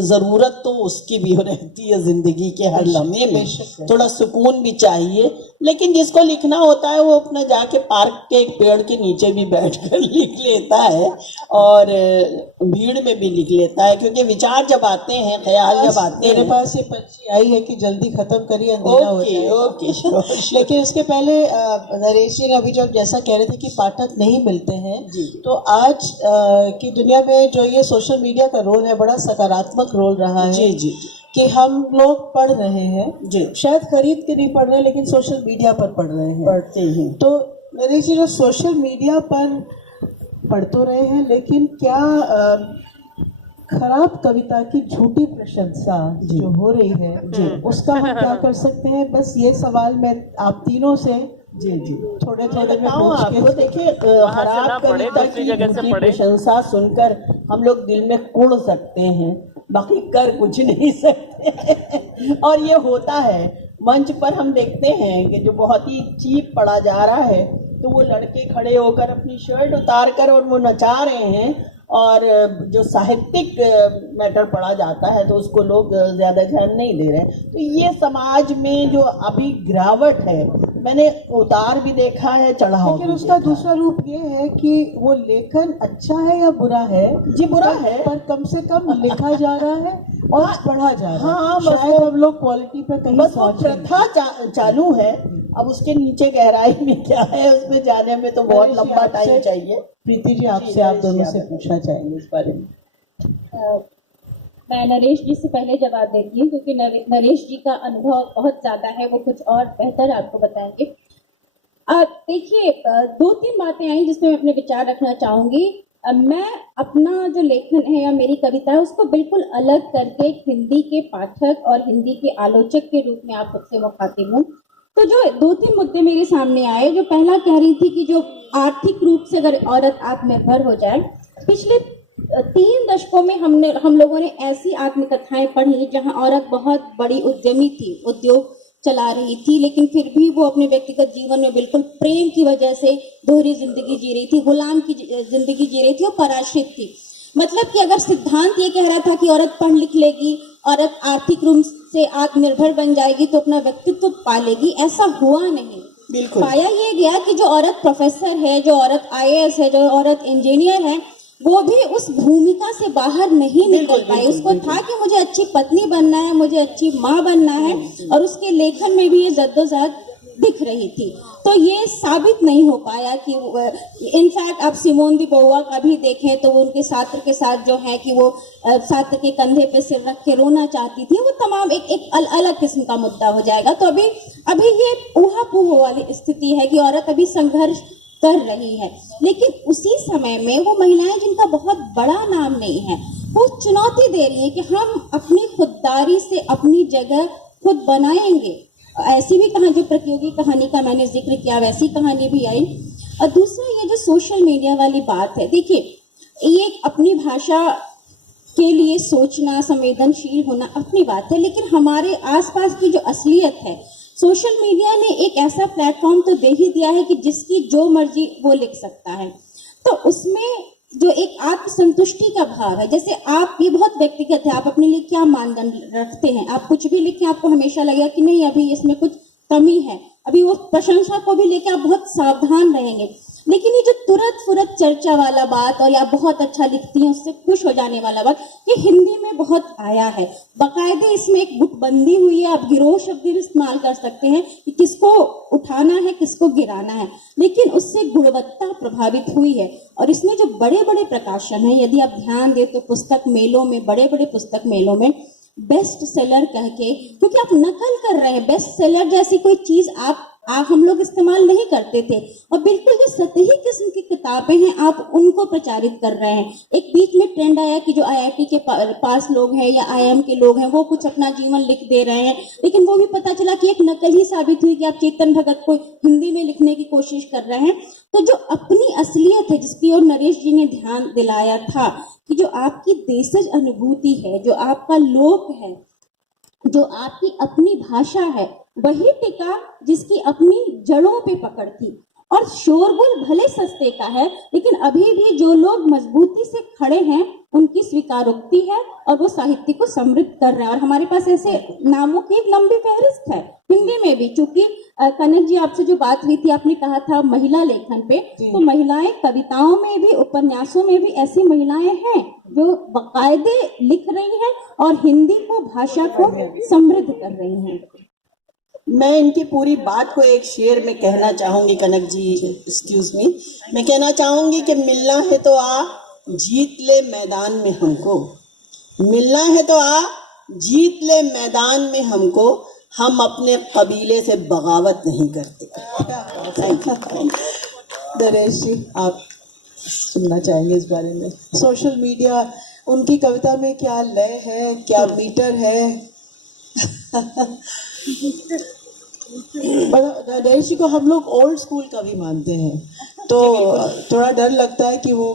ज़रूरत तो उसकी भी रहती है ज़िंदगी के हर लम्हे में। थोड़ा सुकून भी चाहिए, लेकिन जिसको लिखना होता है वो अपना जाके पार्क के एक पेड़ के नीचे भी बैठकर लिख लेता है और भीड़ में भी लिख लेता है, क्योंकि विचार जब आते हैं, ख्याल जब आते हैं। मेरे पास ये पर्ची आई है कि जल्दी खत्म करिए, अंधेरा हो जाए। ओके। लेकिन उसके पहले नरेश जी ने अभी जब जैसा कह रहे थे कि पाठक नहीं मिलते हैं, तो आज की दुनिया में जो ये सोशल मीडिया का रोल है, बड़ा सकारात्मक रोल रहा है। जी जी कि हम लोग पढ़ रहे हैं, जी, शायद खरीद के नहीं पढ़ रहे, लेकिन सोशल मीडिया पर पढ़ रहे हैं, पढ़ते हैं। तो नरेश जी, जो सोशल मीडिया पर पढ़ तो रहे हैं, लेकिन क्या खराब कविता की झूठी प्रशंसा जो हो रही है, उसका हम क्या कर सकते हैं? बस ये सवाल मैं आप तीनों से जी थोड़े में आपको देखिए, खराब कविता की झूठी प्रशंसा सुनकर हम लोग दिल में कुढ़ सकते हैं, बाकी कर कुछ नहीं सकते। और ये होता है, मंच पर हम देखते हैं कि जो बहुत ही चीप पढ़ा जा रहा है, तो वो लड़के खड़े होकर अपनी शर्ट उतार कर और वो नचा रहे हैं, और जो साहित्यिक मैटर पढ़ा जाता है तो उसको लोग ज़्यादा ध्यान नहीं दे रहे। तो ये समाज में जो अभी गिरावट है, मैंने उतार भी देखा है, चढ़ाव। लेकिन उसका दूसरा रूप ये है कि वो लेखन अच्छा है या बुरा है? जी, बुरा है, पर कम से कम लिखा जा रहा है और पढ़ा जा रहा है। हाँ, शायद हम लोग क्वालिटी पे कहीं बस वो प्रथा चालू है। अब उसके नीचे गहराई में क्या है, उसमें जाने में तो बहुत लंबा टाइम चाहिए। प्रीति जी, आपसे आप दोनों से पूछना चाहेंगे इस बारे में। मैं नरेश जी से पहले जवाब देती हूँ, क्योंकि नरेश जी का अनुभव बहुत ज़्यादा है, वो कुछ और बेहतर आपको बताएंगे। देखिए, दो तीन बातें आई जिसमें मैं अपने विचार रखना चाहूँगी। मैं अपना जो लेखन है या मेरी कविता है, उसको बिल्कुल अलग करके हिंदी के पाठक और हिंदी के आलोचक के रूप में आप सबसे मुखातिब हूँ। तो जो दो तीन मुद्दे मेरे सामने आए, जो पहला कह रही थी कि जो आर्थिक रूप से अगर औरत आत्मनिर्भर हो जाए, पिछले 3 दशकों में हम लोगों ने ऐसी आत्मकथाएं पढ़ी जहां औरत बहुत बड़ी उद्यमी थी, उद्योग चला रही थी, लेकिन फिर भी वो अपने व्यक्तिगत जीवन में बिल्कुल प्रेम की वजह से दोहरी जिंदगी जी रही थी, गुलाम की जिंदगी जी रही थी और पराश्रित थी। मतलब कि अगर सिद्धांत ये कह रहा था कि औरत पढ़ लिख लेगी, औरत आर्थिक रूप से आत्मनिर्भर बन जाएगी तो अपना व्यक्तित्व पालेगी, ऐसा हुआ नहीं। बिल्कुल पाया ये गया कि जो औरत प्रोफेसर है, जो औरत IAS है, जो औरत इंजीनियर है, वो भी उस भूमिका से बाहर नहीं निकल पाई। उसको था कि मुझे अच्छी पत्नी बनना है, मुझे अच्छी माँ बनना है, और उसके लेखन में भी ये जद्दोजहद दिख रही थी। तो ये साबित नहीं हो पाया कि इनफैक्ट आप सिमोन दी बोवा का भी देखें तो वो उनके छात्र के साथ जो है कि वो छात्र के कंधे पे सिर रख के रोना चाहती थी, वो तमाम एक अलग किस्म का मुद्दा हो जाएगा। तो अभी ये ऊहा-पूह वाली स्थिति है कि औरत अभी संघर्ष कर रही है, लेकिन उसी समय में वो महिलाएं जिनका बहुत बड़ा नाम नहीं है, वो चुनौती दे रही है कि हम अपनी खुददारी से अपनी जगह खुद बनाएंगे। ऐसी भी कहानी, जो प्रतियोगी कहानी का मैंने जिक्र किया, वैसी कहानी भी आई। और दूसरा ये जो सोशल मीडिया वाली बात है, देखिए ये अपनी भाषा के लिए सोचना, संवेदनशील होना अपनी बात है, लेकिन हमारे आसपास की जो असलियत है, सोशल मीडिया ने एक ऐसा प्लेटफॉर्म तो दे ही दिया है कि जिसकी जो मर्जी वो लिख सकता है। तो उसमें जो एक आत्मसंतुष्टि का भाव है, जैसे आप, ये बहुत व्यक्तिगत है, आप अपने लिए क्या मानदंड रखते हैं। आप कुछ भी लिखें, आपको हमेशा लगेगा कि नहीं अभी इसमें कुछ कमी है, अभी वो प्रशंसा को भी लेकर आप बहुत सावधान रहेंगे। लेकिन ये जो तुरंत फुरत चर्चा वाला बात, और या बहुत अच्छा लिखती हैं उससे खुश हो जाने वाला बात, ये हिंदी में बहुत आया है। बाकायदे इसमें एक गुटबंदी हुई है, आप गिरोह शब्द इस्तेमाल कर सकते हैं कि किसको उठाना है, किसको गिराना है, लेकिन उससे गुणवत्ता प्रभावित हुई है। और इसमें जो बड़े बड़े प्रकाशन हैं, यदि आप ध्यान दें तो पुस्तक मेलों में, बड़े बड़े पुस्तक मेलों में बेस्ट सेलर कह के, क्योंकि आप नकल कर रहे हैं, बेस्ट सेलर जैसी कोई चीज आप हम लोग इस्तेमाल नहीं करते थे, और बिल्कुल जो सतही किस्म की किताबें हैं आप उनको प्रचारित कर रहे हैं। एक बीच में ट्रेंड आया कि जो IIT के पास लोग हैं या IIM के लोग हैं वो कुछ अपना जीवन लिख दे रहे हैं, लेकिन वो भी पता चला कि एक नकल ही साबित हुई कि आप चेतन भगत को हिंदी में लिखने की कोशिश कर रहे हैं। तो जो अपनी असलियत है जिसकी ओर नरेश जी ने ध्यान दिलाया था कि जो आपकी देशज अनुभूति है, जो आपका लोक है, जो आपकी अपनी भाषा है, वही टिका जिसकी अपनी जड़ों पे पकड़ थी। और शोरगुल भले सस्ते का है, लेकिन अभी भी जो लोग मजबूती से खड़े हैं उनकी स्वीकारोक्ति है और वो साहित्य को समृद्ध कर रहे हैं। और हमारे पास ऐसे नामों की एक लंबी फहरिस्त है हिंदी में भी। चूंकि कनक जी आपसे जो बात हुई थी, आपने कहा था महिला लेखन पे, तो महिलाएं कविताओं में भी, उपन्यासों में भी ऐसी महिलाएं हैं जो बाकायदे लिख रही हैं और हिंदी को, भाषा को समृद्ध कर रही हैं। मैं इनकी पूरी बात को एक शेर में कहना चाहूंगी। कनक जी एक्सक्यूज मी, मैं कहना चाहूंगी कि मिलना है तो आ जीत ले मैदान में हमको, मिलना है तो आ जीत ले मैदान में हमको, हम अपने कबीले से बगावत नहीं करते। Thank you. नरेश जी, आप सुनना चाहेंगे इस बारे में? सोशल मीडिया, उनकी कविता में क्या लय है, क्या मीटर है? नरेश जी को हम लोग ओल्ड स्कूल कवि मानते हैं, तो थोड़ा डर लगता है कि वो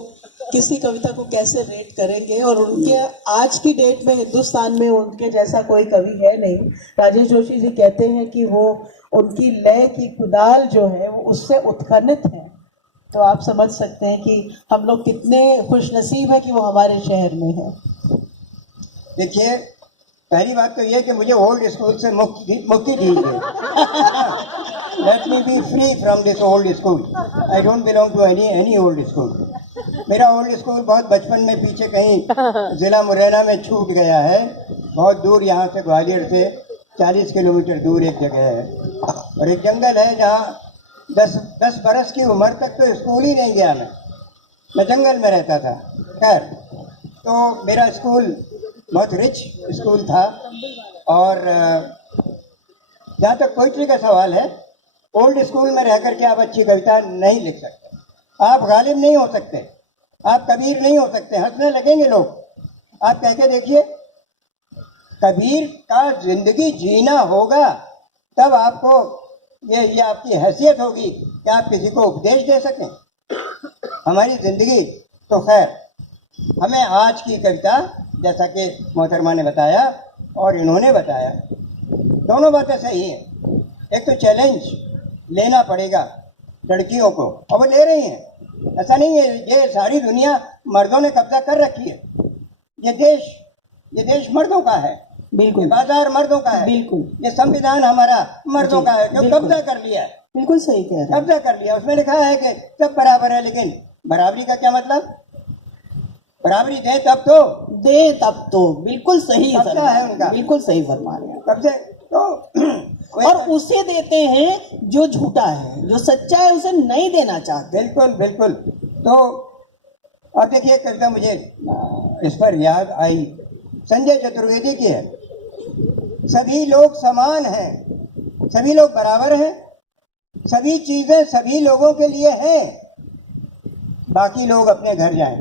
किसी कविता को कैसे रेट करेंगे। और उनके आज की डेट में हिंदुस्तान में उनके जैसा कोई कवि है नहीं। राजेश जोशी जी कहते हैं कि वो, उनकी लय की कुदाल जो है वो उससे उत्खनित है। तो आप समझ सकते हैं कि हम लोग कितने खुशनसीब हैं कि वो हमारे शहर में है। देखिए, पहली बात तो ये कि मुझे ओल्ड स्कूल से मुक्ति दीजिए। Let me be free from this old school. I don't belong to any old school. मेरा ओल्ड स्कूल बहुत बचपन में पीछे कहीं ज़िला मुरैना में छूट गया है। बहुत दूर, यहाँ से ग्वालियर से 40 किलोमीटर दूर एक जगह है, और एक जंगल है जहाँ 10 बरस की उम्र तक तो स्कूल ही नहीं गया मैं जंगल में रहता था। खैर, तो मेरा स्कूल बहुत रिच स्कूल था। और जहाँ तक पोइट्री का सवाल है, ओल्ड स्कूल में रह कर के आप अच्छी कविता नहीं लिख सकते, आप गालिब नहीं हो सकते, आप कबीर नहीं हो सकते। हंसने लगेंगे लोग। आप कह के देखिए, कबीर का जिंदगी जीना होगा तब आपको ये आपकी हैसियत होगी कि आप किसी को उपदेश दे सकें। हमारी जिंदगी तो खैर, हमें आज की कविता, जैसा कि मोहतरमा ने बताया और इन्होंने बताया, दोनों बातें सही हैं। एक तो चैलेंज लेना पड़ेगा लड़कियों को, और वो ले रही हैं। ऐसा नहीं है, ये सारी दुनिया मर्दों ने कब्जा कर रखी है। ये देश मर्दों का है, बिल्कुल। बाजार मर्दों का है, बिल्कुल। ये संविधान हमारा मर्दों का है जो कब्जा कर लिया है। बिल्कुल सही कह रहे हैं। कब्जा कर लिया। उसमें लिखा है कि सब बराबर है, लेकिन बराबरी का क्या मतलब? बराबरी दे तब तो बिल्कुल सही कब्जा है उनका, बिल्कुल सही फरमा रहे हैं। कब्जे तो और उसे देते हैं जो झूठा है, जो सच्चा है उसे नहीं देना चाहते। बिल्कुल। तो और देखिए, कविता मुझे इस पर याद आई, संजय चतुर्वेदी की है। सभी लोग समान हैं, सभी लोग बराबर हैं, सभी चीजें सभी लोगों के लिए हैं, बाकी लोग अपने घर जाएं।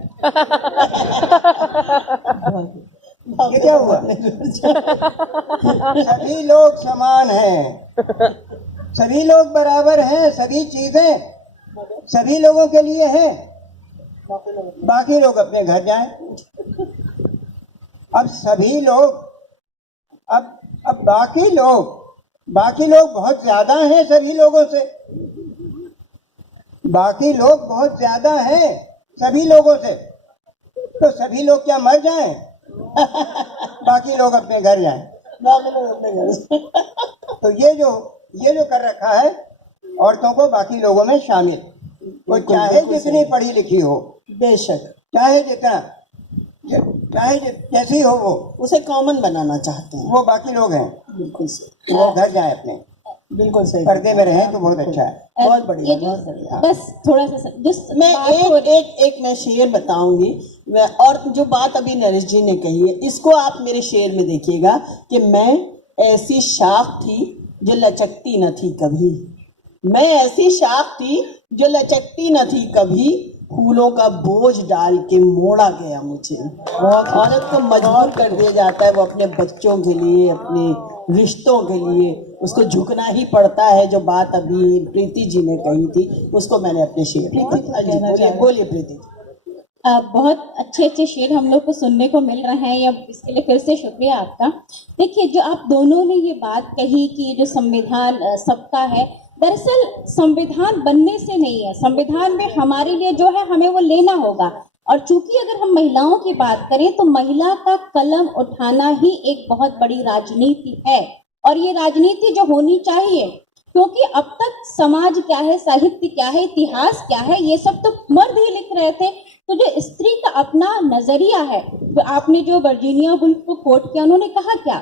ये क्या हुआ? सभी लोग समान हैं, सभी लोग बराबर हैं, सभी चीजें सभी लोगों के लिए हैं, बाकी लोग अपने घर जाएं। अब सभी लोग, अब बाकी लोग बहुत ज्यादा हैं सभी लोगों से, बाकी लोग बहुत ज्यादा हैं सभी लोगों से। तो सभी लोग क्या मर जाएं? बाकी लोग अपने घर जाएं। तो ये जो कर रखा है औरतों को बाकी लोगों में शामिल, वो चाहे जितनी पढ़ी लिखी हो, बेशक, चाहे जैसी हो, वो उसे कॉमन बनाना चाहते हैं। वो बाकी लोग हैं, बिल्कुल सही। वो घर जाए अपने, बिल्कुल सही। पर्दे में रहें तो बहुत अच्छा है। बहुत बढ़िया, बहुत बढ़िया। बस थोड़ा सा मैं एक मैं शेर बताऊंगी, और जो बात अभी नरेश जी ने कही है, इसको आप मेरे शेर में देखिएगा कि मैं ऐसी शाख थी जो लचकती न थी कभी, मैं ऐसी शाख थी जो लचकती न थी कभी, फूलों का बोझ डाल के मोड़ा गया मुझे। बहुत औरत को मजबूर कर दिया जाता है, वो अपने बच्चों के लिए, अपने रिश्तों के लिए उसको झुकना ही पड़ता है। जो बात अभी प्रीति जी ने कही थी उसको मैंने अपने शेर में। हाँ जी, बोलिए प्रीति जी। बहुत अच्छे अच्छे शेर हम लोग को सुनने को मिल रहे हैं, या इसके लिए फिर से शुक्रिया आपका। देखिए, जो आप दोनों ने ये बात कही कि ये जो संविधान सबका है, दरअसल संविधान बनने से नहीं है, संविधान में हमारे लिए जो है हमें वो लेना होगा। और चूंकि अगर हम महिलाओं की बात करें तो महिला का कलम उठाना ही एक बहुत बड़ी राजनीति है, और ये राजनीति जो होनी चाहिए, क्योंकि अब तक समाज क्या है, साहित्य क्या है, इतिहास क्या है, ये सब तो मर्द ही लिख रहे थे। तो जो स्त्री का अपना नजरिया है, तो आपने जो वर्जीनिया वुल्फ को कोट किया, उन्होंने कहा क्या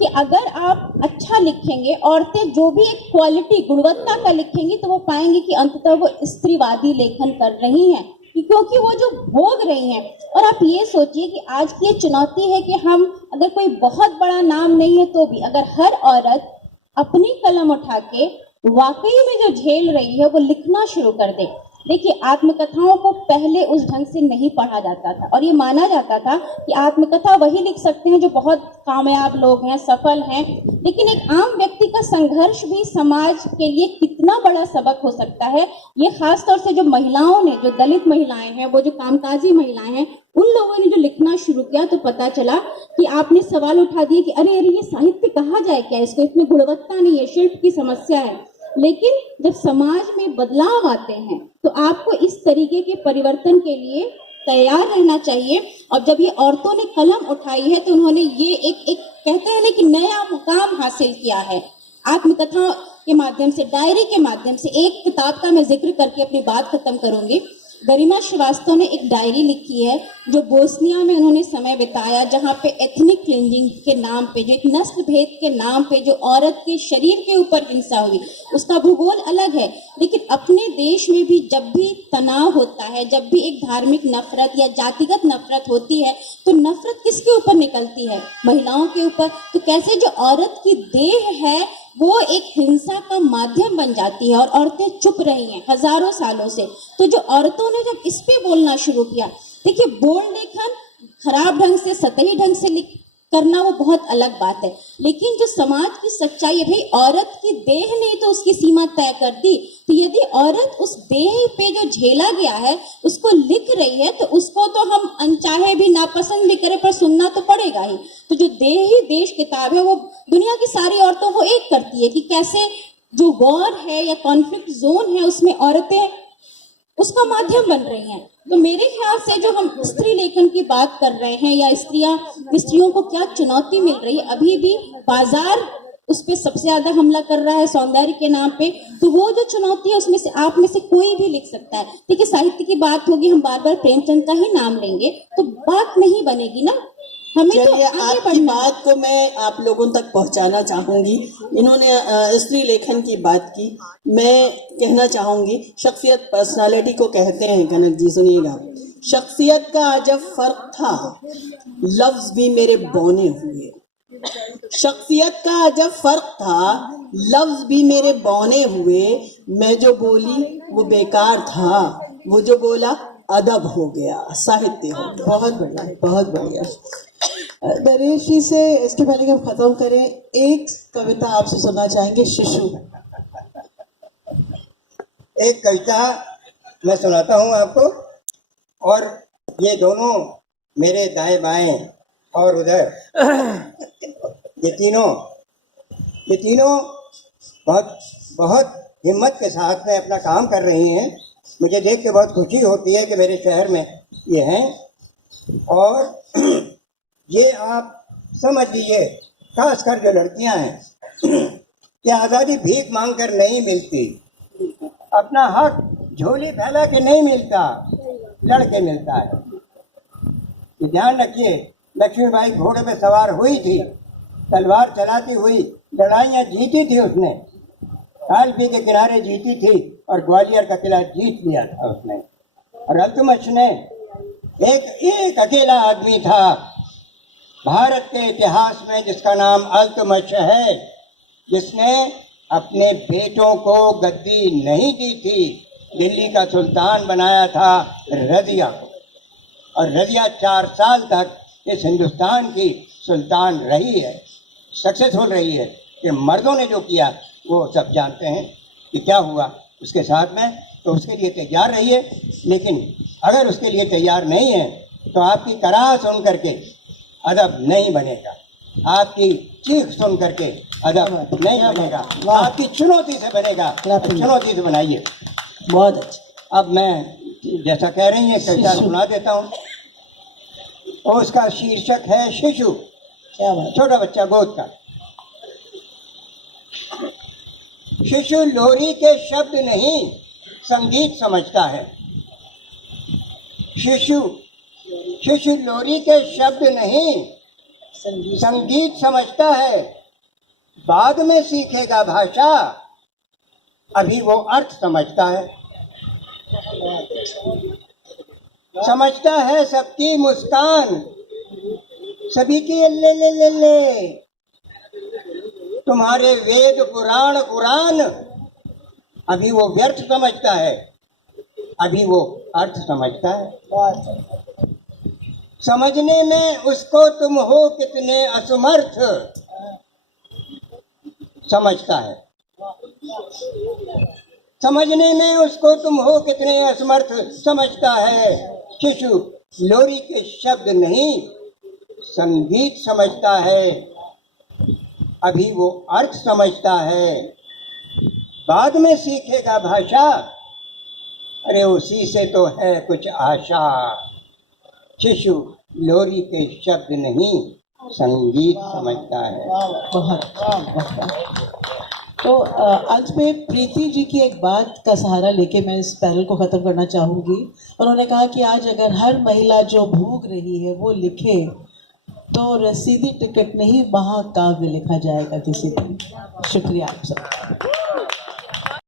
कि अगर आप अच्छा लिखेंगे, औरतें जो भी एक क्वालिटी, गुणवत्ता का लिखेंगी, तो वो पाएंगे कि अंततः वो स्त्रीवादी लेखन कर रही हैं, क्योंकि वो जो भोग रही हैं। और आप ये सोचिए कि आज की ये चुनौती है कि हम, अगर कोई बहुत बड़ा नाम नहीं है तो भी, अगर हर औरत अपनी कलम उठा के वाकई में जो झेल रही है वो लिखना शुरू कर दे। देखिए, आत्मकथाओं को पहले उस ढंग से नहीं पढ़ा जाता था, और ये माना जाता था कि आत्मकथा वही लिख सकते हैं जो बहुत कामयाब लोग हैं, सफल हैं। लेकिन एक आम व्यक्ति का संघर्ष भी समाज के लिए कितना बड़ा सबक हो सकता है, ये खास तौर से जो महिलाओं ने, जो दलित महिलाएं हैं, वो जो कामकाजी महिलाएं हैं, उन लोगों ने जो लिखना शुरू किया, तो पता चला कि आपने सवाल उठा दिए कि अरे अरे, ये साहित्य कहा जाए क्या, इसको इतनी गुणवत्ता नहीं है, शिल्प की समस्या है। लेकिन जब समाज में बदलाव आते हैं तो आपको इस तरीके के परिवर्तन के लिए तैयार रहना चाहिए। और जब ये औरतों ने कलम उठाई है तो उन्होंने ये एक कहते हैं ना कि नया मुकाम हासिल किया है, आत्मकथा के माध्यम से, डायरी के माध्यम से। एक किताब का मैं जिक्र करके अपनी बात खत्म करूंगी। गरिमा श्रीवास्तव ने एक डायरी लिखी है जो बोस्निया में उन्होंने समय बिताया, जहाँ पे एथनिक क्लिंजिंग के नाम पे, जो एक नस्ल भेद के नाम पे जो औरत के शरीर के ऊपर हिंसा हुई, उसका भूगोल अलग है। लेकिन अपने देश में भी जब भी तनाव होता है, जब भी एक धार्मिक नफरत या जातिगत नफरत होती है, तो नफरत किसके ऊपर निकलती है? महिलाओं के ऊपर। तो कैसे जो औरत की देह है वो एक हिंसा का माध्यम बन जाती है, और औरतें चुप रही हैं हजारों सालों से। तो जो औरतों ने जब इस पे बोलना शुरू किया, देखिए, बोल्ड लेखन खराब ढंग से, सतही ढंग से करना वो बहुत अलग बात है, लेकिन जो समाज की सच्चाई है, भाई औरत की देह ने तो उसकी सीमा तय कर दी। तो यदि औरत उस देह पे जो झेला गया है उसको लिख रही है, तो उसको तो हम अनचाहे भी, नापसंद भी करें, पर सुनना तो पड़ेगा ही। तो जो देह ही देश किताब है, वो दुनिया की सारी औरतों को एक करती है कि कैसे जो वॉर है या कॉन्फ्लिक्ट जोन है उसमें औरतें उसका माध्यम बन रही हैं। तो मेरे ख्याल से जो हम स्त्री लेखन की बात कर रहे हैं, या स्त्रियों को क्या चुनौती मिल रही है, अभी भी बाजार उस पर सबसे ज्यादा हमला कर रहा है सौंदर्य के नाम पे। तो वो जो चुनौती है उसमें से आप में से कोई भी लिख सकता है। देखिए, साहित्य की बात होगी, हम बार बार प्रेमचंद का ही नाम लेंगे तो बात नहीं बनेगी ना। हमें तो चलिए, आपकी बात को मैं आप लोगों तक पहुंचाना चाहूंगी। इन्होंने स्त्री लेखन की बात की, मैं कहना चाहूंगी, शख्सियत पर्सनालिटी को कहते हैं। कनक जी सुनिएगा, शख्सियत का अजब फर्क था, लफ्ज भी मेरे बौने हुए। शख्सियत का अजब फर्क था, लफ्ज भी मेरे बौने हुए। मैं जो बोली वो बेकार था, वो जो बोला अदब हो गया, साहित्य हो गया। बहुत बढ़िया, बहुत बढ़िया। नरेश जी से, इसके पहले कि हम खत्म करें, एक कविता आपसे सुनना चाहेंगे, शिशु। एक कविता मैं सुनाता हूँ आपको, और ये दोनों मेरे दाएं बाएं और उधर ये तीनों बहुत बहुत हिम्मत के साथ में अपना काम कर रही हैं। मुझे देख के बहुत खुशी होती है कि मेरे शहर में ये हैं। और ये आप समझ लीजिए, खासकर जो लड़कियां हैं, कि आज़ादी भीख मांग कर नहीं मिलती, अपना हक झोली फैला के नहीं मिलता, लड़के मिलता है। ये ध्यान रखिए, लक्ष्मीबाई घोड़े पे सवार हुई थी, तलवार चलाती हुई लड़ाइयाँ जीती थी उसने, कालपी के किनारे जीती थी, और ग्वालियर का किला जीत लिया था उसने। और अल्तुतमिश ने एक अकेला आदमी था भारत के इतिहास में जिसका नाम अल्तुतमिश है, जिसने अपने बेटों को गद्दी नहीं दी थी। दिल्ली का सुल्तान बनाया था रजिया को, और रजिया 4 साल तक इस हिंदुस्तान की सुल्तान रही है, सक्सेसफुल रही है। कि मर्दों ने जो किया वो सब जानते हैं कि क्या हुआ उसके साथ में। तो उसके लिए तैयार रहिए, लेकिन अगर उसके लिए तैयार नहीं है तो आपकी कराह सुन करके अदब नहीं बनेगा, आपकी चीख सुन करके अदब नहीं बनेगा, आपकी चुनौती से बनेगा। चुनौती से बनाइए। बहुत अच्छा। अब मैं जैसा कह रही हैं कविता सुना देता हूँ। और उसका शीर्षक है शिशु। क्या बात। छोटा बच्चा गोद का। शिशु लोरी के शब्द नहीं संगीत समझता है। शिशु लोरी के शब्द नहीं संगीत समझता है। बाद में सीखेगा भाषा, अभी वो अर्थ समझता है। समझता है सबकी मुस्कान, सभी की अल्ले ले ले ले। तुम्हारे वेद पुराण कुरान, अभी वो व्यर्थ समझता है, अभी वो अर्थ समझता है। समझने में उसको तुम हो कितने असमर्थ, समझता है। समझने में उसको तुम हो कितने असमर्थ, समझता है। शिशु लोरी के शब्द नहीं संगीत समझता है, अभी वो अर्थ समझता है। बाद में सीखेगा भाषा, अरे उसी से तो है कुछ आशा। शिशु लोरी के शब्द नहीं संगीत समझता है। बहुत। तो अंत में प्रीति जी की एक बात का सहारा लेके मैं इस पैनल को ख़त्म करना चाहूँगी। उन्होंने कहा कि आज अगर हर महिला जो भूख रही है वो लिखे तो रसीदी टिकट नहीं महाकाव्य लिखा जाएगा किसी दिन। शुक्रिया आप सब।